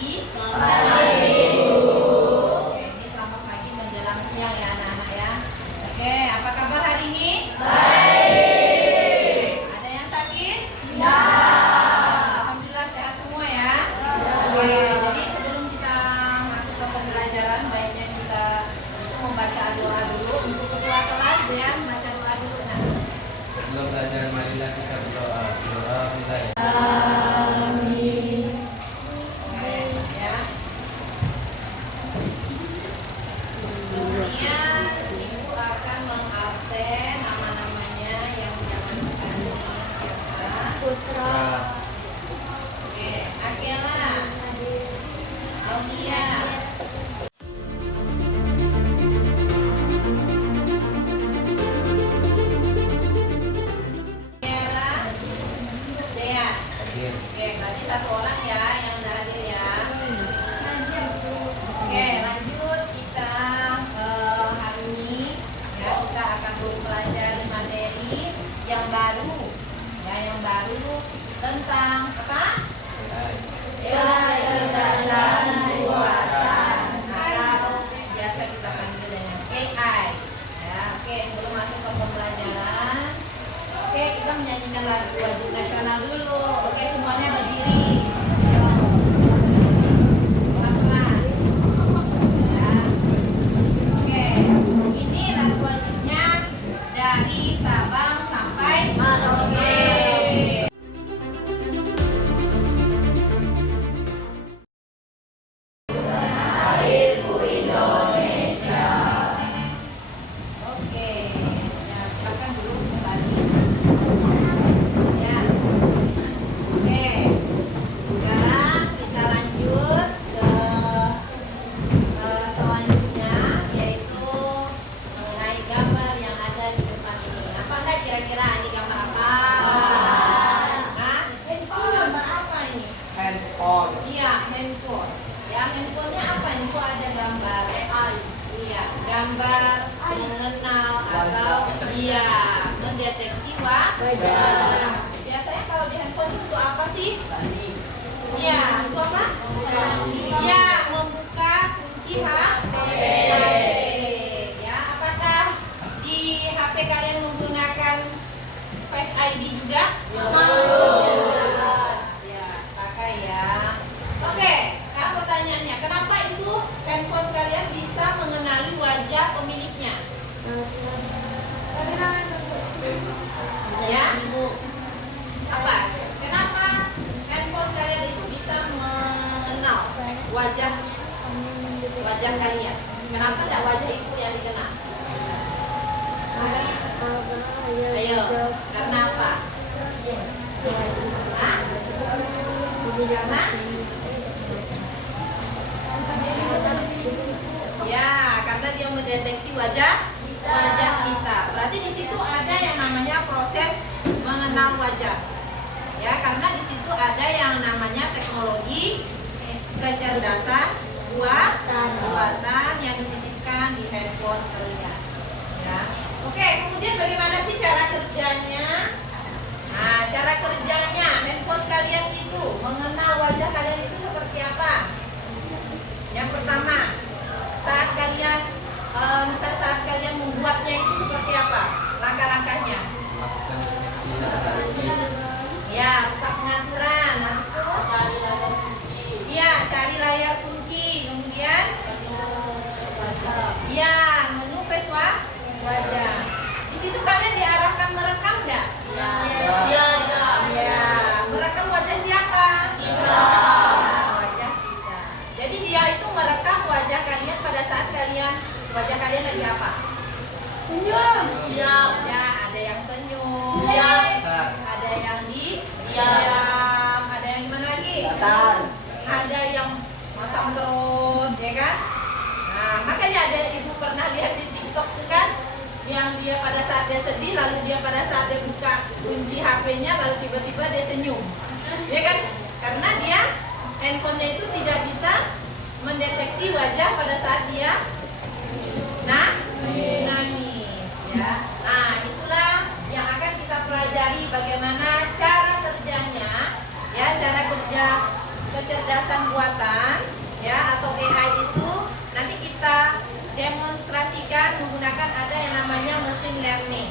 pagi. Oke, ini selamat pagi menjelang siang ya anak-anak ya. Oke, apa kabar hari ini? Ada yang sakit? Alhamdulillah sehat semua ya. Oke, jadi sebelum kita masuk ke pembelajaran, baiknya kita membaca doa dulu untuk ketua kelas ya, baca doa dulu. Nah, sebelum belajar marilah kita berdoa. Doa mulai. ya. Kemudian ibu akan mengabsen nama-namanya yang mendapatkan siapa? Oke, Akela, Aulia, Tiara, Dea. Hadir. Oke, berarti satu orang ya yang udah hadir ya. Oke, lanjut kita hari ini ya kita akan mempelajari materi yang baru ya, yang baru tentang apa? Kecerdasan buatan atau biasa kita panggil dengan AI ya. Oke, sebelum masuk ke pembelajaran, oke kita menyanyikan lagu wajib nasional dulu. Oke, semuanya berdiri. Pelan-pelan. Ya. Oke, ini lagu wajibnya dari Sabang sampai Merauke. Oke, ya, silakan dulu kembali. Ya, oke. Sekarang kita lanjut ke selanjutnya, yaitu mengenai gambar yang ada di depan ini. Apa enggak kira-kira ini gambar apa? Hah? Gambar apa ini? Handphone. Iya, handphone. Ya, handphonenya apa ini? Kok ada gambar? Iya, gambar mengenal atau iya mendeteksi wajah. Biasanya kalau di handphone itu untuk apa sih? Iya, untuk apa? Iya, membuka kunci HP. Ya, apakah di HP kalian menggunakan Face ID juga? Ya, pakai ya. Oke, sekarang pertanyaannya, kenapa itu handphone kalian bisa mengenali wajah pemiliknya? Ya? Apa? Kenapa handphone kalian itu bisa mengenal wajah kalian? Kenapa tidak wajah ibu yang dikenal? Ayo, karena apa? Hah? Karena? Ya, karena dia mendeteksi wajah kita. Berarti di situ ada yang namanya proses mengenal wajah. Ya, karena di situ ada yang namanya teknologi kecerdasan buatan yang disisipkan di handphone kalian. Ya. Oke, kemudian bagaimana sih cara kerjanya? Nah, cara kerjanya handphone kalian itu mengenal wajah kalian itu seperti apa? Yang pertama, saat kalian misalnya saat kalian membuatnya itu seperti apa? Langkah-langkahnya? Melakukan deteksi data kunci. Ya, buka pengaturan. Habis itu? Iya, cari layar kunci. Kemudian? Iya, menu face wajah. Di situ kalian diarahkan merekam nggak? Ya, merekam wajah siapa? Wajah kita. Jadi dia itu merekam wajah kalian pada saat wajah kalian lagi apa? Ya, ada yang senyum. Ada yang diam. Ada yang gimana lagi? Ada yang masang perut, ya kan? Nah, makanya ada ibu pernah lihat di TikTok tuh kan, yang dia pada saat dia sedih, lalu dia pada saat dia buka kunci HP-nya, lalu tiba-tiba dia senyum, ya kan? Karena dia handphonenya itu tidak bisa mendeteksi wajah pada saat dia nangis, ya. Nah, itulah yang akan kita pelajari bagaimana cara kerjanya, ya, cara kerja kecerdasan buatan ya atau AI itu nanti kita demonstrasikan menggunakan ada yang namanya machine learning.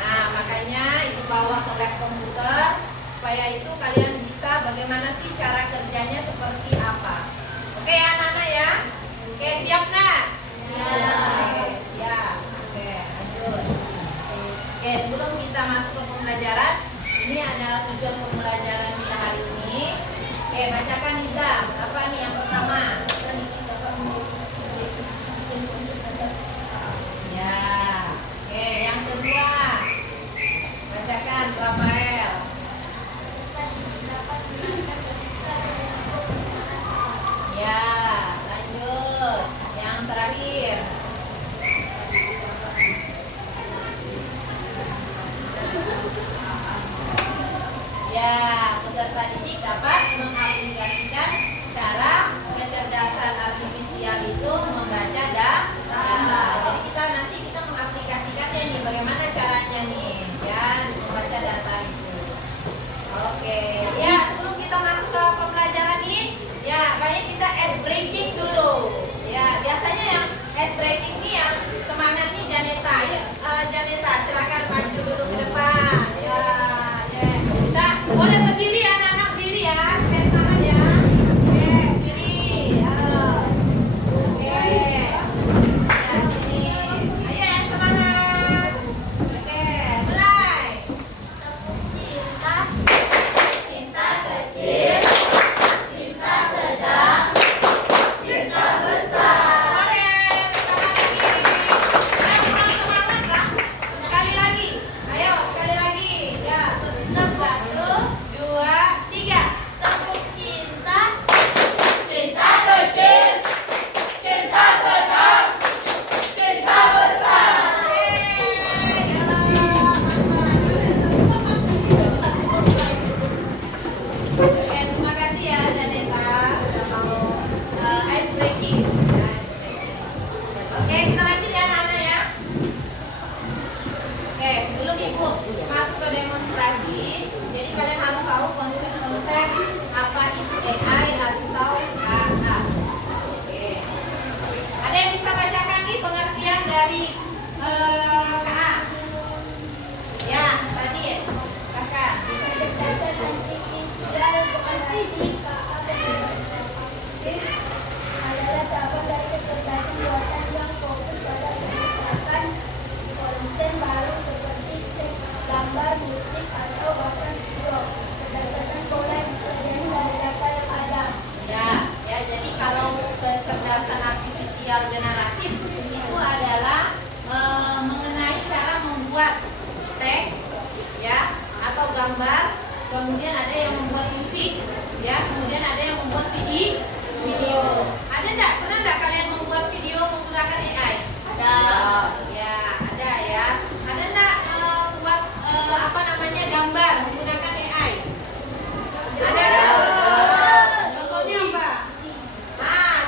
Nah, makanya ibu bawa ke lab komputer supaya itu kalian bisa bagaimana sih cara kerjanya seperti apa. Oke ya anak-anak ya. Oke, siap nggak? Oke, siap. Oke, lanjut. Oke, sebelum kita masuk ke pembelajaran, ini adalah tujuan pembelajaran kita hari ini. Oke, bacakan Nizam. Apa nih yang pertama? Ya. Oke, yang kedua. Bacakan Rafael. Ya, lanjut. Yang terakhir. Ya, peserta didik dapat mengaplikasikan cara kecerdasan artifisial itu membaca data. Jadi kita mengaplikasikannya nih, bagaimana caranya nih, ya, membaca data itu. Oke, ya sebelum kita masuk ke pembelajaran ini, ya kayaknya kita ice breaking dulu. Ya, biasanya yang ice breaking ini yang semangatnya Janeta. Ya, Janeta silakan maju dulu ke depan. Ya, ya. Bisa boleh berdiri ya, anak-anak berdiri ya, supaya semangat ya. Oke, berdiri. Ya. Oke. Ya, sini. Ayo semangat. Oke, mulai. Cinta kecil, cinta sedang, cinta besar. Keren, semangat lah. Sekali lagi, ayo sekali lagi. Ya, 1, 2, 3. Tepuk cinta, Cinta kecil, cinta sedang, cinta besar. Terima kasih ya Janeta sudah mau ice breaking. Oke, kita lanjut ya anak-anak ya. Oke, sebelum ibu masuk ke demonstrasi, jadi kalian harus tahu konsep-konsep apa itu AI atau data. Oke. Ada yang bisa bacakan nih pengertian dari KA? Ya, tadi kakak. kecerdasan artifisial berarti adalah cabang dari kecerdasan buatan yang fokus pada menciptakan konten baru seperti teks, gambar, musik, atau bahkan video berdasarkan pola yang terjadi dari data yang ada. Ya, jadi kalau kecerdasan artifisial generatif itu adalah mengenai cara membuat teks, ya, atau gambar, kemudian ada yang membuat musik, ya, kemudian ada yang membuat video. Ada enggak? Pernah enggak kalian membuat video menggunakan AI? Ada. Ya, ada ya. Ada enggak membuat apa namanya gambar menggunakan AI? Ada. Contohnya apa?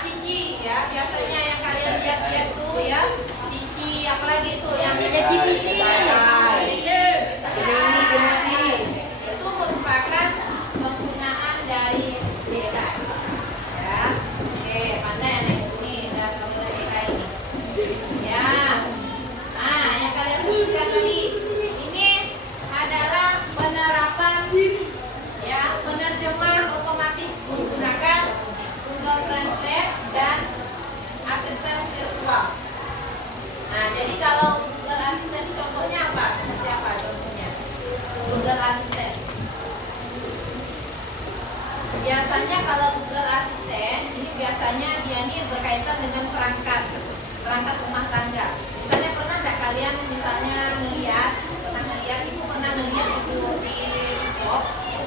Cici ya, biasanya yang kalian lihat-lihat tuh ya, Cici, apalagi itu yang ChatGPT. itu merupakan penggunaan dari AI. Ya, oke, pandai anak ini dan penggunaan AI ini. Ya, yang kalian sebutkan tadi ini adalah penerapan ya penerjemah otomatis menggunakan Google Translate dan asisten virtual. Nah, jadi kalau Google Assistant itu contohnya apa? Seperti apa contohnya? Google Assistant. Biasanya kalau Google Assistant ini biasanya dia ini berkaitan dengan perangkat rumah tangga. Misalnya pernah nggak kalian misalnya ibu pernah ngeliat itu di TikTok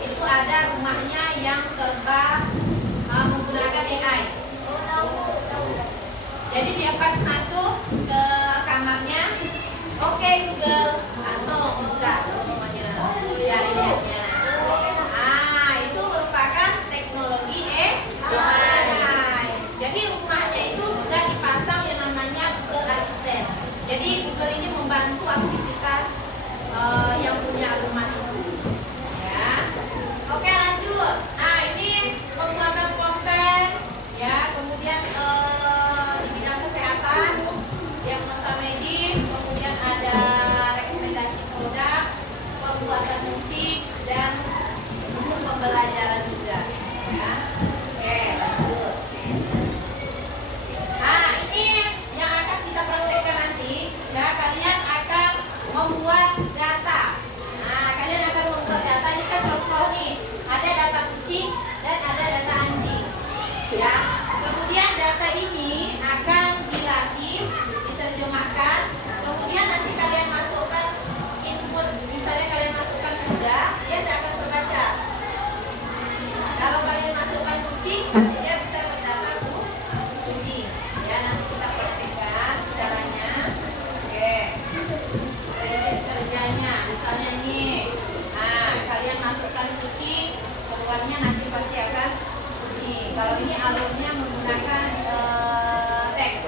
itu ada rumahnya yang serba menggunakan AI. Jadi dia pas masuk ke kamarnya, oke Google, langsung buka semuanya dari lihatnya. Itu merupakan teknologi AI. Jadi rumahnya itu sudah dipasang yang namanya Google Assistant. Jadi Google ini membantu aktivitas yang punya rumah itu. Ya. Oke lanjut. Nah ini Kemudian data ini akan dilatih, diterjemahkan. Kemudian nanti kalian masukkan input, misalnya kalian masukkan kuda, dia tidak akan terbaca. Kalau kalian masukkan kucing, nanti dia bisa terdata kucing. Ya, nanti kita praktekkan caranya. Oke. Prinsip kerjanya, misalnya ini. Nah, kalian masukkan kucing, keluarnya nanti pasti akan kucing. Kalau ini alurnya menggunakan teks.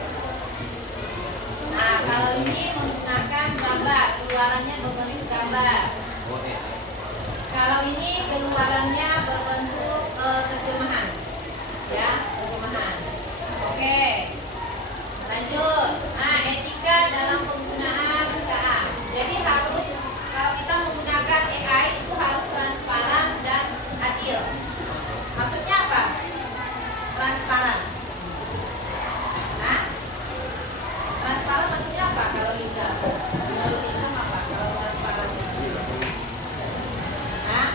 Nah, kalau ini menggunakan gambar, keluarannya berbentuk gambar. Kalau ini keluarannya berbentuk terjemahan, ya, terjemahan. Oke, lanjut. Nah, etika dalam penggunaan KA. Jadi harus, kalau kita menggunakan AI itu harus transparan dan adil. Maksudnya apa? Transparan. Nah, transparan maksudnya apa? Kalau Liza, menurut Liza apa? Kalau transparan? Nah,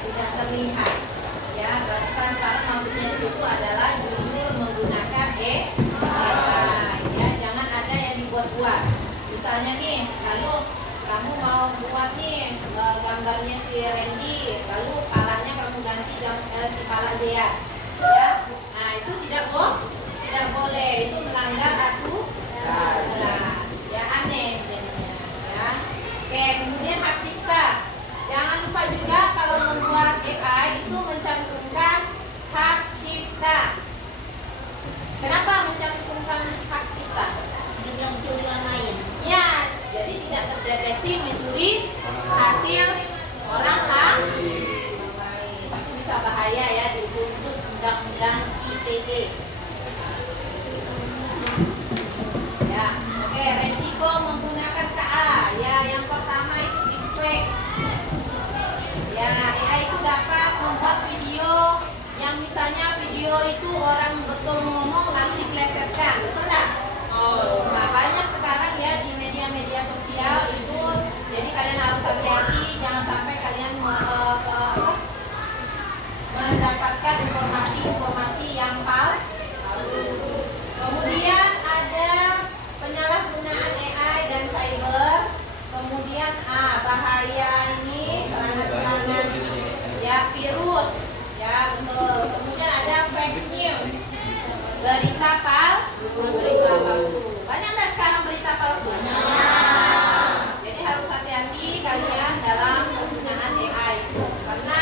tidak terlihat. Ya, berarti transparan maksudnya di situ adalah jujur menggunakan AI. Ya, jangan ada yang dibuat-buat. Misalnya nih, lalu kamu mau buat nih gambarnya si Randy, lalu palanya kamu ganti si pala Zea. Ya, nah itu tidak boleh, itu melanggar aturan. Ya, aneh jadinya. Ya. Oke, kemudian hak cipta. Jangan lupa juga kalau membuat AI itu mencantumkan hak cipta. Kenapa mencantumkan hak cipta? Dengan mencuri orang lain. Ya, jadi tidak terdeteksi mencuri hasil orang lain. Itu bisa bahaya ya, dituntut undang-undang ITE. Ya, oke, resiko menggunakan KA. Ya, yang pertama itu deepfake. Ya, AI itu dapat membuat video yang misalnya video itu orang betul ngomong lalu diplesetkan, betul nggak? Nah, banyak sekarang ya di media-media sosial itu, jadi kalian harus hati-hati, jangan sampai kalian mendapatkan informasi-informasi yang palsu. Kemudian ada penyalahgunaan AI dan cyber. Kemudian bahaya ini serangan-serangan ya virus, ya betul. Kemudian ada fake news, berita palsu. Banyak nggak sekarang berita palsu? Jadi harus hati-hati kalian dalam penggunaan AI itu, karena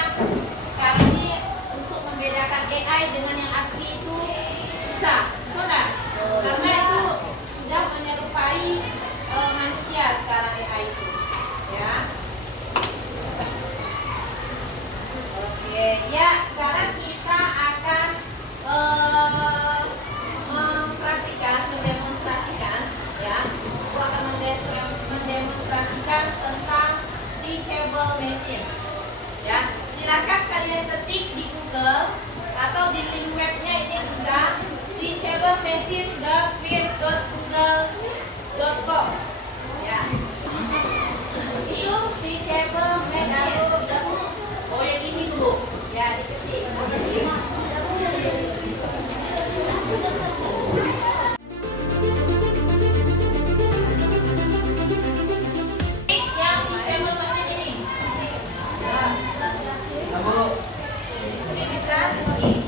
sekarang ini untuk membedakan AI dengan yang asli itu susah, betul nggak? Karena itu sudah menyerupai manusia sekarang AI itu, ya. Oke, ya sekarang kita akan mendemonstrasikan, ya. Aku akan mendemonstrasikan tentang teachable machine. Ya, silakan kalian ketik di Google atau di link webnya ini bisa teachablemachine.fit.google.com. Ya, itu teachable machine. Oh yang ini Bu? Ya diketik. Yang teachable machine ini. Rizky bisa, Rizky.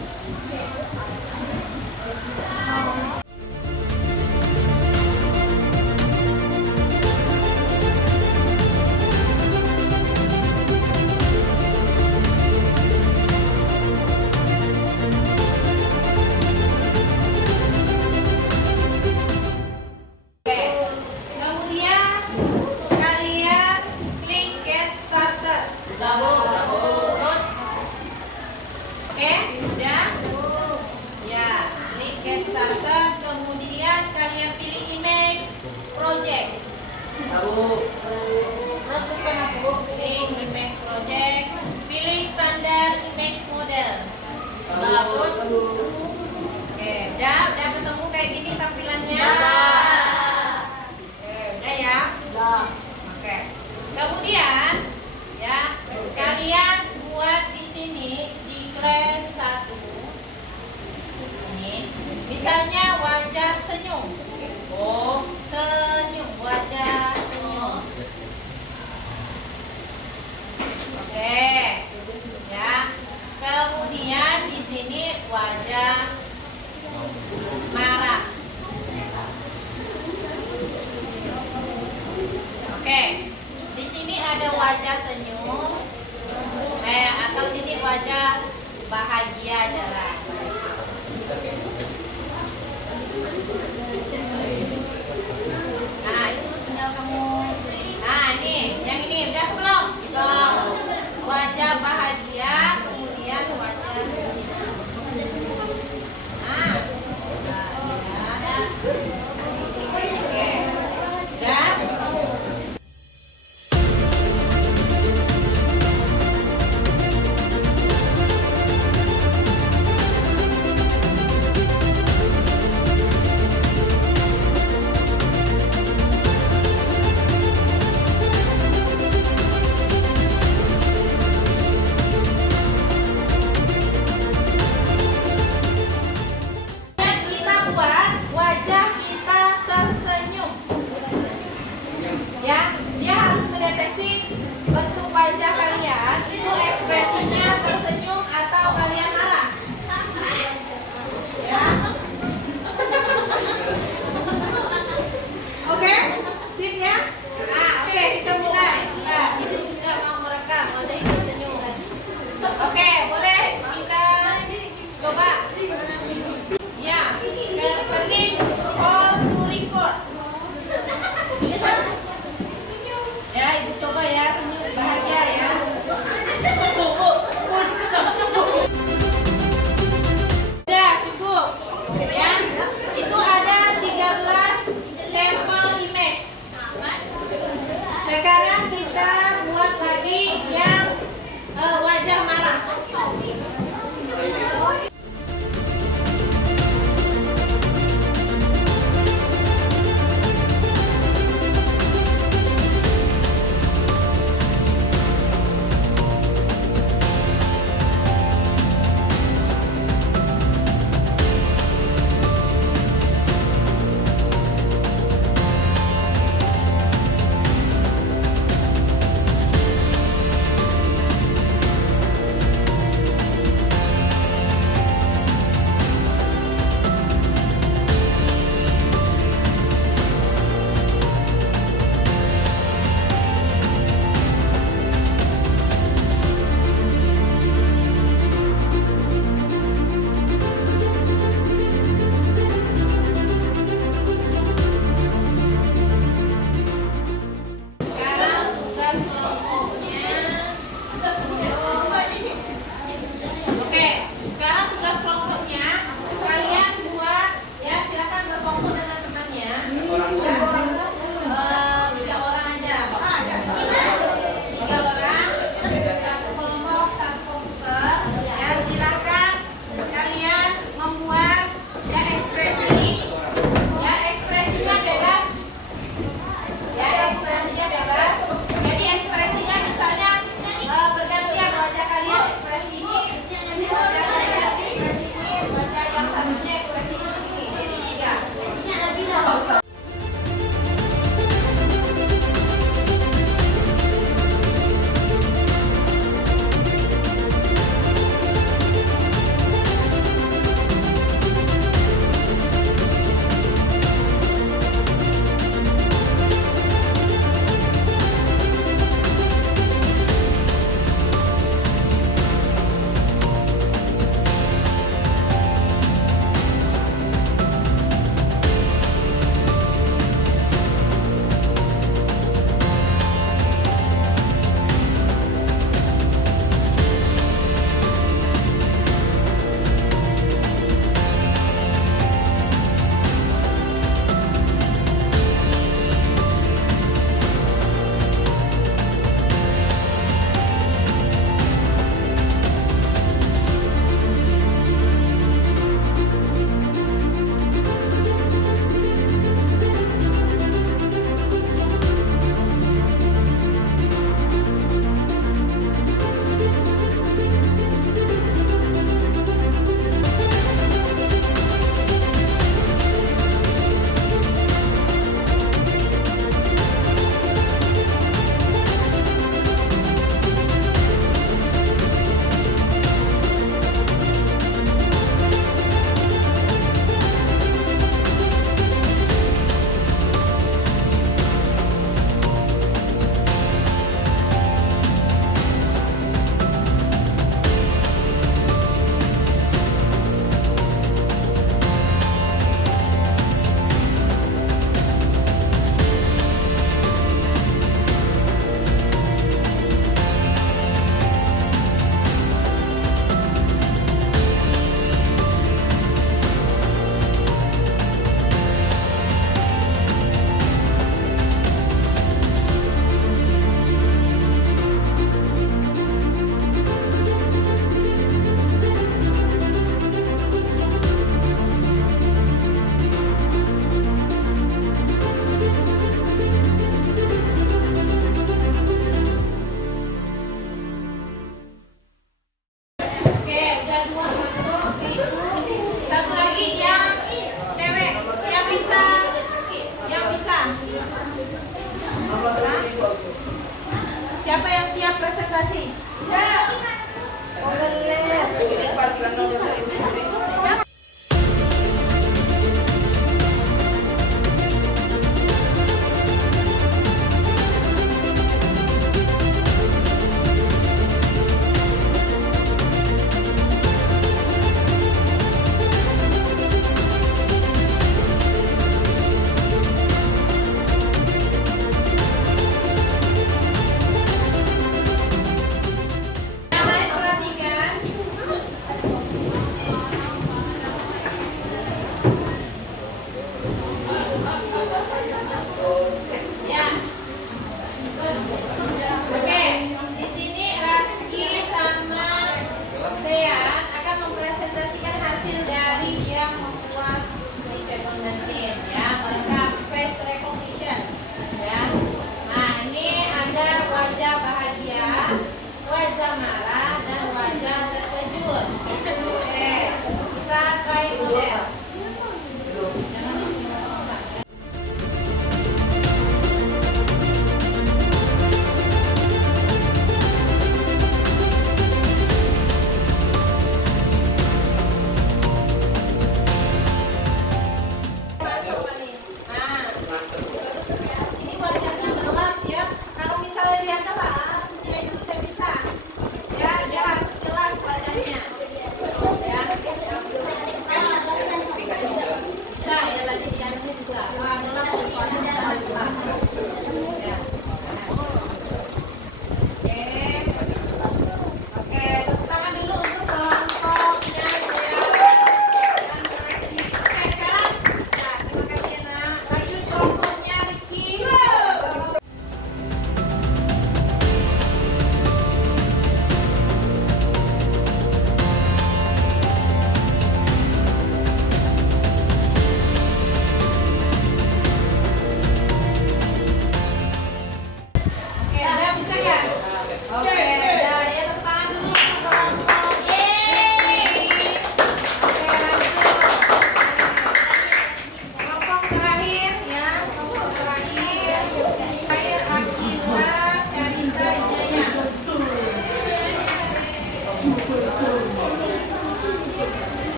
Oke. Kemudian kalian klik get started. Terus, oke, udah? Ya, klik get started. Kemudian kalian pilih image project. Terus bukan aku, klik image project. Pilih standar image model. Terus, oke, udah ketemu kayak gini tampilannya. Oke, udah ya. Oke. Kemudian ya, kalian buat di sini di kelas 1 sini. Oh, senyum, wajah senyum. Oke, ya. Kemudian di sini wajah marah. Oke, di sini ada wajah senyum, atau sini wajah bahagia jalan. Nah, itu tinggal kamu. Nah, ini, yang ini udah aku belum? Wajah bahagia, kemudian wajah. Nah, oke, udah. Dan kita buat wajah kita tersenyum. Ya, dia harus mendeteksi bentuk wajah kalian itu ekspresinya tersenyum atau kalian marah. Ya. Oke, sip ya. Nah, oke, kita mulai. Nah, ini juga mau merekam wajah itu senyum. Oke, boleh kita coba. Ya, penting hold to record. Ya, ibu coba ya senyum bahagia ya. Udah cukup. Ya, itu ada 13 sampel image. Sekarang kita buat lagi yang wajah marah.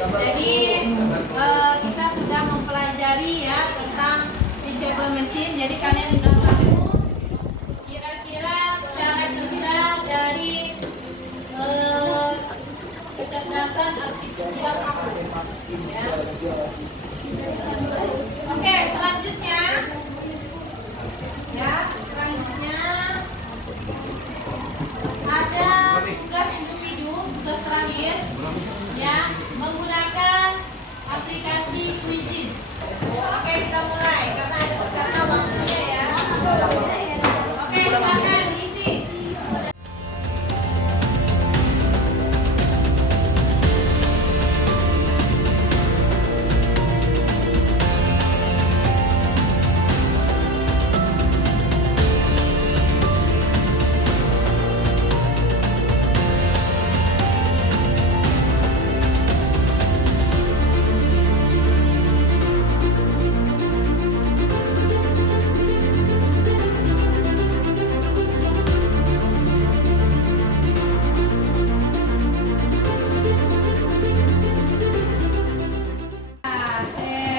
Jadi kita sudah mempelajari ya tentang teachable machine. Jadi kalian sudah tahu kira-kira cara kerja dari kecerdasan artifisial apa? Ya. Oke, selanjutnya ya, selanjutnya ada tugas individu, tugas terakhir ya, menggunakan aplikasi Quizzes. Oke, kita mulai karena waktunya ya. Oke, silakan diisi.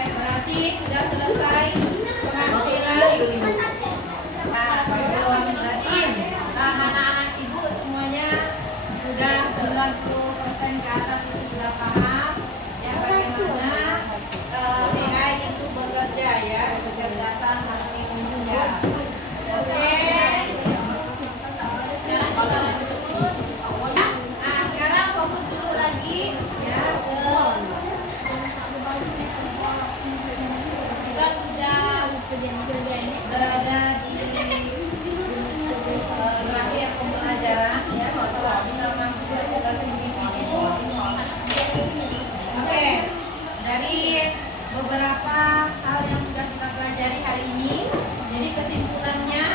Berarti sudah selesai pengambilan. Nah, bagus. Berarti anak-anak ibu semuanya sudah 90% ke atas itu sudah paham ya bagaimana AI itu bekerja ya, kecerdasan artifisial. Oke. Sekarang kita lanjut. Nah, sekarang fokus dulu lagi ya ke kita sudah berada di terakhir pembelajaran ya, setelah kita masuk ke tugas individu. Oke, dari beberapa hal yang sudah kita pelajari hari ini, jadi kesimpulannya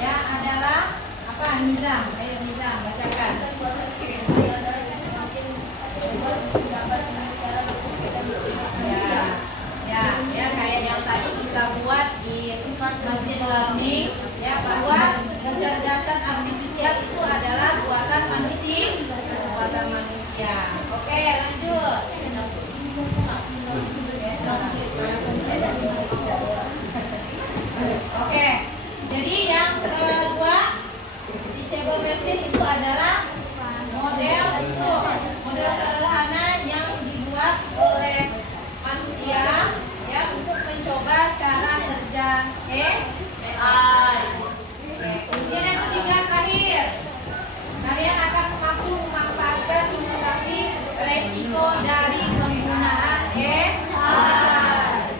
ya adalah apa? Nizam, ayo Nizam bacakan. Ya, kayak yang tadi kita buat di machine learning ya, bahwa kecerdasan artifisial itu adalah buatan manusia. Oke, lanjut. Oke, jadi yang kedua, teachable machine itu adalah model sederhana yang dibuat oleh manusia ya untuk mencoba cara kerja AI. Kemudian yang ketiga terakhir, kalian akan mampu memanfaatkan mengetahui resiko dari penggunaan AI.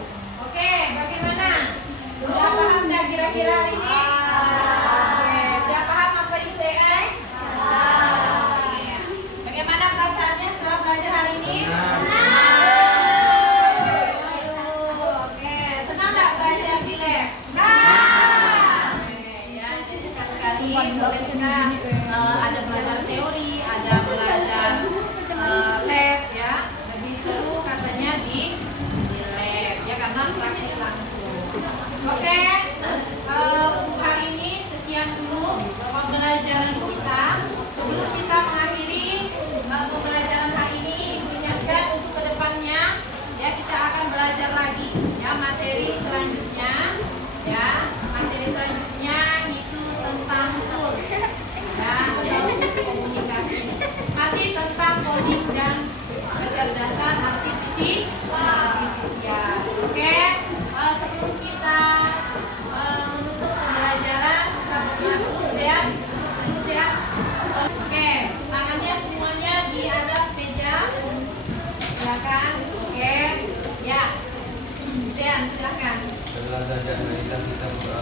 Oke, bagaimana? Sudah paham dan kira-kira hari ini? Oke, sudah paham apa itu AI? Bagaimana perasaannya setelah belajar hari ini? Kemudian kita ada belajar teori, ada belajar lab ya. Lebih seru katanya di lab ya karena praktik langsung. Oke, untuk hari ini sekian dulu pembelajaran kita. Sebelum kita mengakhiri pembelajaran hari ini, ingatkan untuk kedepannya ya kita akan belajar lagi ya materi selanjutnya ya. Materi selanjutnya itu tentang tools ya, tools komunikasi, masih tentang coding dan kecerdasan artifisial. Oke, sebelum kita menutup pembelajaran kita berdoa dulu ya. Oke, tangannya semuanya di atas meja, silakan. Oke, ya, Zian silakan. Setelah belajar kita berdoa.